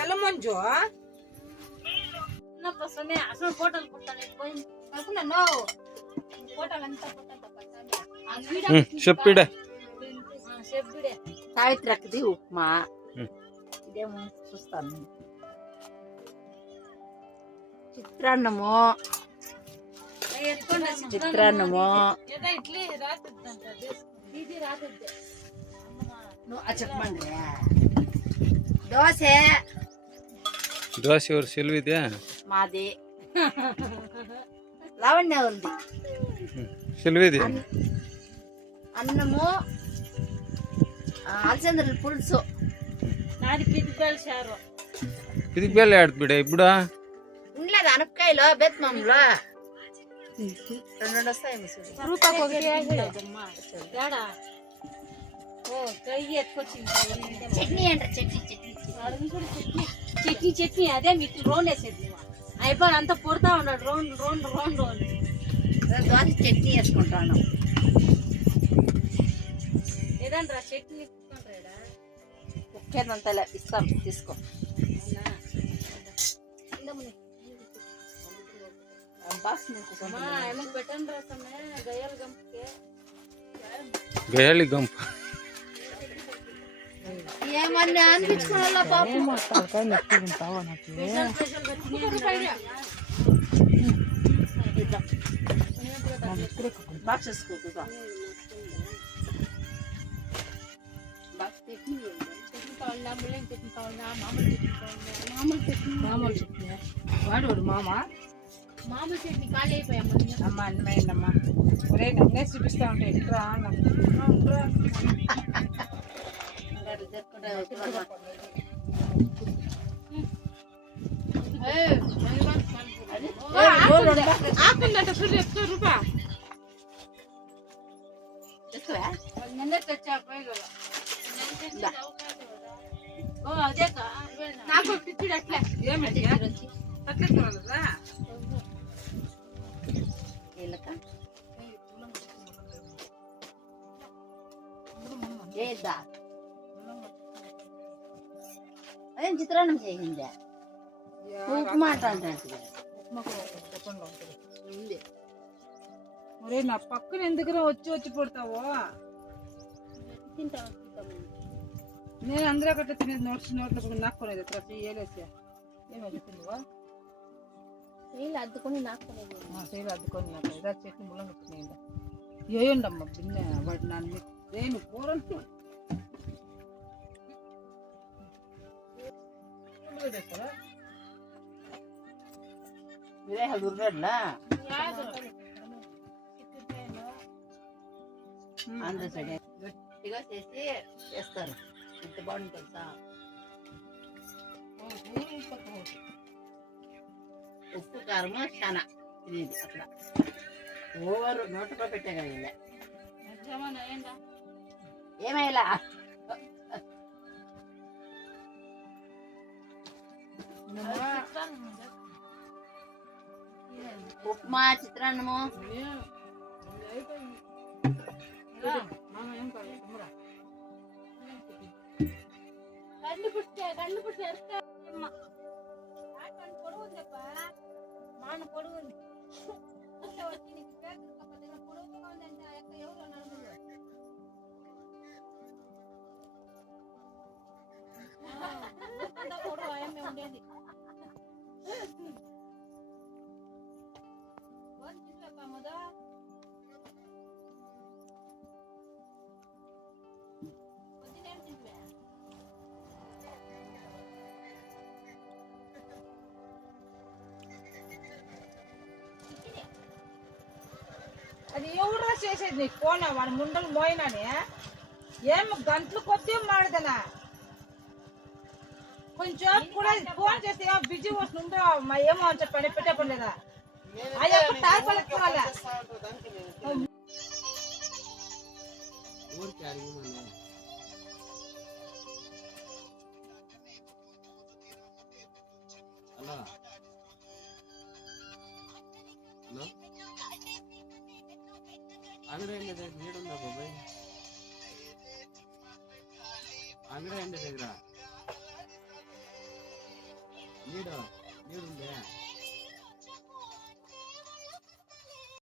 ಎಲ್ಲ ಮಂಜು చెప్పిడే సావిత్రి అక్కది ఉప్మా ఇదేమో చూస్తాను. చిత్రాన్నము చెప్పండి. దోశ ఎవరు సెల్విదే మాది లావణ్య ఉంది సెల్విది. అన్నము అలసందల పులుసు నాది పిదిబెల్ చారు. పిదిబెల్ ఆడుతుడే ఇప్పుడు ఉండలేదు అనపకాయలో బెత్మంలో రెండు వస్తాయి రూపాయకి ఒకటి చట్నీ అంట. చట్నీ అదే మీకు రౌండ్ వేసేది అయిపోయి అంతా పొడతా ఉన్నాడు round round round round. Dosa chutney వేసుకుంటాను. ఏదంటారా చట్నీ కుక్కేదంతా ఇస్తాం తీసుకో. గయాలి గంప ఏమన్నా అనిపించుకోవాలా పాపం. బాక్స్ వేసుకో. వాడు మామూలు చట్నీ ఖాళీ అయిపోయామ్మా. అన్నమైందమ్మా. ఒరే నన్నే చూపిస్తా ఉంటాయి ఇట్లా నాకు పిచ్చిడు అట్లే ఏమంటే అదేం చిత్రాన్నం చేసిందే ఉప్మా అంటే ఒరే నా పక్కన ఎందుకు వచ్చి వచ్చి పడతావో. నేను అందరూ ఒకటి తినేది నోట్లో నాకునేది ప్రతి ఏలేసా ఏమైనా తిన్నావా శైలి అద్దుకొని నాకునేది. శైలి అద్దుకొని నాకు ఏదో చట్నీ ముళ్ళం పెట్టుకునేదా ఏయండమ్మా బిన్నె వాటి నన్ను నేను కూరంటూ అందరూ సరే గట్టిగా చేసి చేస్తారు. ఎంత బాగుంటుంది సార్. ఉప్పు కారము చాలా తినేది అక్కడ ఓవర్ నోట్లో పెట్టే కదా ఏమైలా ఉప్మా చిత్రాన్నము అది ఎవరు చేసేది నీకు పోనా వాడు ముండలు మోయినానే ఏం గంటలు కొద్ది ಮಾಡಿದನ కొంచెం కూడా ఫోన్ చేస్తే ఏమో బిజీ వస్తుందో మా ఏమో అని చెప్పండి పెట్టే పని లేదా అయ్యప్ప టార్ పలుకోవాల ఊరికి అడిగి హలో హలో అంగడి దగ్గర నీడుందా బాబాయ్ అంగడి దగ్గర నీడుందే